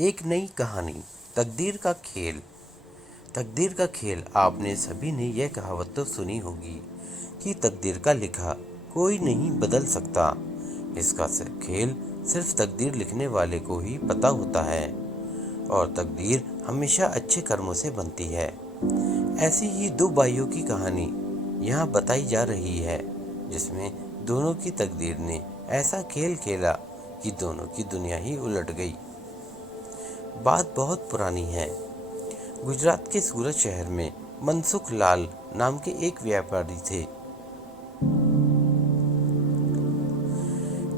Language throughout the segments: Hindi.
एक नई कहानी। तकदीर का खेल। तकदीर का खेल। आपने सभी ने यह कहावत तो सुनी होगी कि तकदीर का लिखा कोई नहीं बदल सकता। इसका खेल सिर्फ तकदीर लिखने वाले को ही पता होता है और तकदीर हमेशा अच्छे कर्मों से बनती है। ऐसी ही दो भाइयों की कहानी यहाँ बताई जा रही है, जिसमें दोनों की तकदीर ने ऐसा खेल खेला कि दोनों की दुनिया ही उलट गई। बात बहुत पुरानी है। गुजरात के सूरत शहर में मनसुख लाल नाम के एक व्यापारी थे।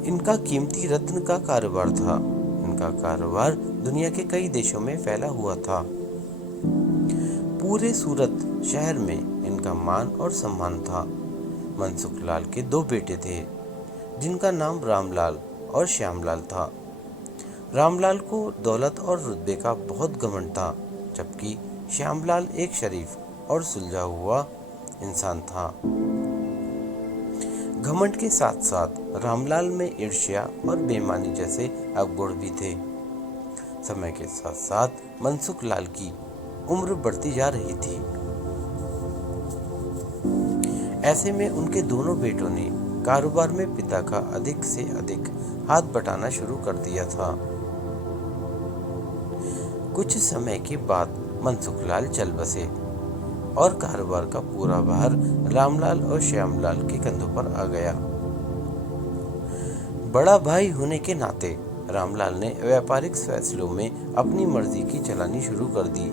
इनका कीमती रत्न का कारोबार था। इनका कारोबार दुनिया के कई देशों में फैला हुआ था। पूरे सूरत शहर में इनका मान और सम्मान था। मनसुख लाल के दो बेटे थे, जिनका नाम रामलाल और श्यामलाल था। रामलाल को दौलत और रुतबे का बहुत घमंड था, जबकि श्यामलाल एक शरीफ और सुलझा हुआ इंसान था। घमंड के साथ साथ रामलाल में ईर्ष्या और बेईमानी जैसे अवगुण भी थे। समय के साथ साथ मनसुख लाल की उम्र बढ़ती जा रही थी। ऐसे में उनके दोनों बेटों ने कारोबार में पिता का अधिक से अधिक हाथ बटाना शुरू कर दिया था। कुछ समय के बाद मनसुख लाल चल बसे और कारोबार का पूरा भार रामलाल और श्यामलाल के कंधों पर आ गया। बड़ा भाई होने के नाते रामलाल ने व्यापारिक फैसलों में अपनी मर्जी की चलानी शुरू कर दी।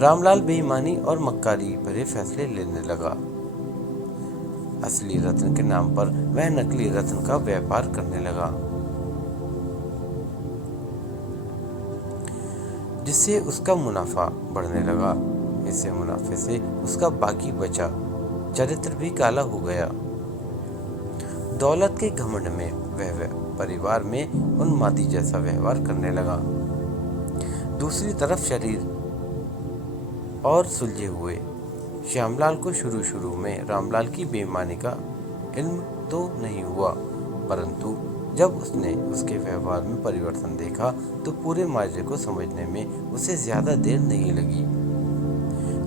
रामलाल बेईमानी और मक्कारी भरे फैसले लेने लगा। असली रत्न के नाम पर वह नकली रत्न का व्यापार करने लगा, जिससे उसका मुनाफा बढ़ने लगा। इससे मुनाफे से उसका बाकी बचा चरित्र भी काला हो गया। दौलत के घमंड में वह परिवार में उन्मादी जैसा व्यवहार करने लगा। दूसरी तरफ शरीर और सुलझे हुए श्यामलाल को शुरू में रामलाल की बेईमानी का इल्म तो नहीं हुआ, परंतु जब उसने उसके व्यवहार में परिवर्तन देखा तो पूरे माजरे को समझने में उसे ज्यादा देर नहीं लगी।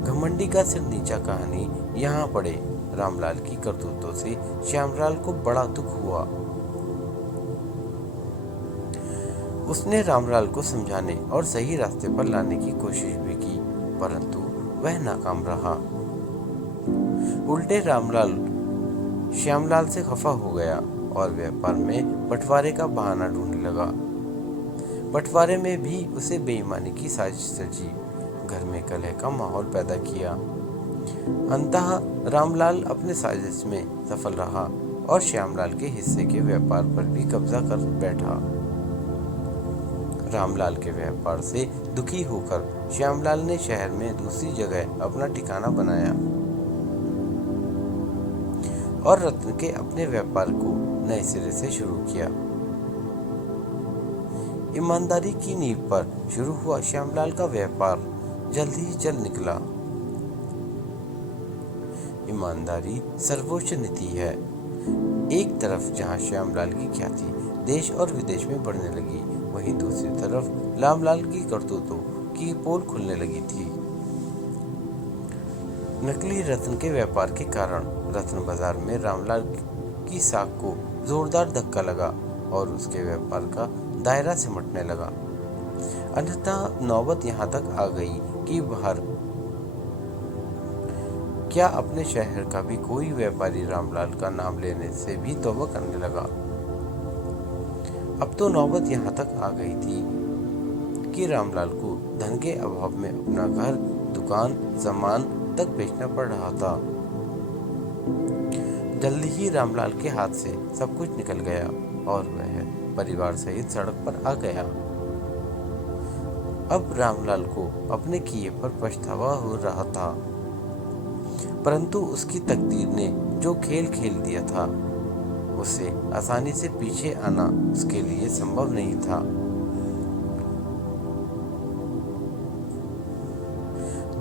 घमंडी का सिर नीचा कहानी यहाँ पड़े। रामलाल की करतूतों से श्यामलाल को बड़ा दुख हुआ। उसने रामलाल को समझाने और सही रास्ते पर लाने की कोशिश भी की, परंतु वह नाकाम रहा। उल्टे रामलाल श्यामलाल से खफा हो गया और व्यापार में बंटवारे का बहाना ढूंढने लगा। बंटवारे में भी उसे बेईमानी की साजिश रची, घर में कलह का माहौल पैदा किया। अंततः रामलाल अपने साजिश में सफल रहा और श्यामलाल के हिस्से के व्यापार पर भी कब्जा कर बैठा। रामलाल के व्यापार से दुखी होकर श्यामलाल ने शहर में दूसरी जगह अपना ठिकाना बनाया और रत्न के अपने व्यापार को नए सिरे से शुरू किया। ईमानदारी की नींव पर शुरू हुआ श्यामलाल का व्यापार जल्द ही चल निकला। ईमानदारी सर्वोच्च नीति है। एक तरफ जहां श्यामलाल की ख्याति देश और विदेश में बढ़ने लगी, वहीं दूसरी तरफ रामलाल की करतूतों की पोल खुलने लगी थी। नकली रत्न के व्यापार के कारण रत्न बाजार में रामलाल की साख को जोरदार धक्का लगा और उसके व्यापार का दायरा सिमटने लगा। अंततः नौबत यहाँ तक आ गई कि बाहर क्या अपने शहर का भी कोई व्यापारी रामलाल का नाम लेने से भी तौबा करने लगा। अब तो नौबत यहाँ तक आ गई थी कि रामलाल को धन के अभाव में अपना घर, दुकान, सामान तक बेचना पड़ रहा था। जल्दी ही रामलाल के हाथ से सब कुछ निकल गया और वह परिवार सहित सड़क पर आ गया। अब रामलाल को अपने किए पर पछतावा हो रहा था, परंतु उसकी तकदीर ने जो खेल खेल दिया था, उससे आसानी से पीछे आना उसके लिए संभव नहीं था।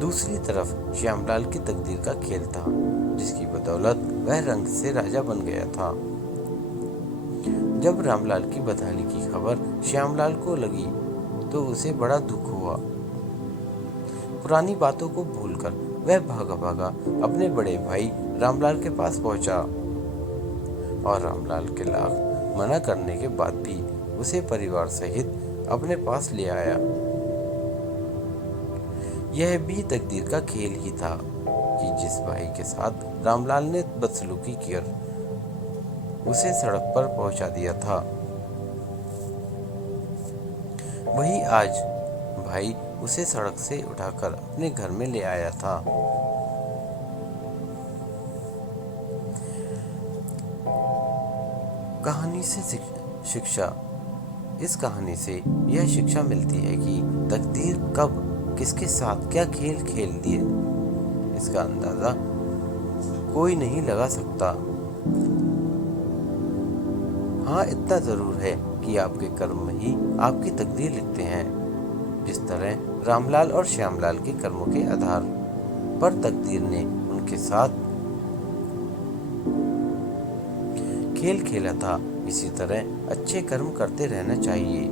दूसरी तरफ श्यामलाल की तकदीर का खेल था, जिसकी बदौलत वह रंग से राजा बन गया था। जब रामलाल की बदहाली की खबर श्यामलाल को लगी तो उसे बड़ा दुख हुआ। पुरानी बातों को भूलकर वह भागा भागा अपने बड़े भाई रामलाल के पास पहुंचा और रामलाल के लाख मना करने के बाद भी उसे परिवार सहित अपने पास ले आया। यह भी तकदीर का खेल ही था कि जिस भाई के साथ रामलाल ने बदसलूकी कर उसे सड़क पर पहुंचा दिया था, वही आज भाई उसे सड़क से उठाकर अपने घर में ले आया था। कहानी से शिक्षा। इस कहानी से यह शिक्षा मिलती है कि तकदीर कब किसके साथ क्या खेल खेल दिए इसका अंदाजा कोई नहीं लगा सकता। हाँ, इतना जरूर है कि आपके कर्म ही आपकी तकदीर लिखते हैं। जिस तरह रामलाल और श्यामलाल के कर्मों के आधार पर तकदीर ने उनके साथ खेल खेला था, इसी तरह अच्छे कर्म करते रहना चाहिए।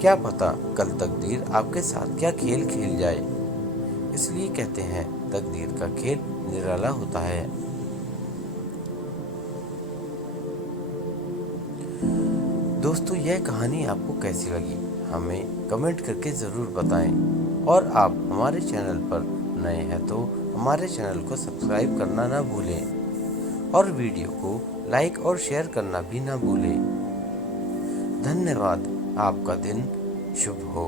क्या पता कल तकदीर आपके साथ क्या खेल खेल जाए। इसलिए कहते हैं तकदीर का खेल निराला होता है। दोस्तों, यह कहानी आपको कैसी लगी हमें कमेंट करके ज़रूर बताएं। और आप हमारे चैनल पर नए हैं तो हमारे चैनल को सब्सक्राइब करना ना भूलें और वीडियो को लाइक और शेयर करना भी ना भूलें। धन्यवाद। आपका दिन शुभ हो।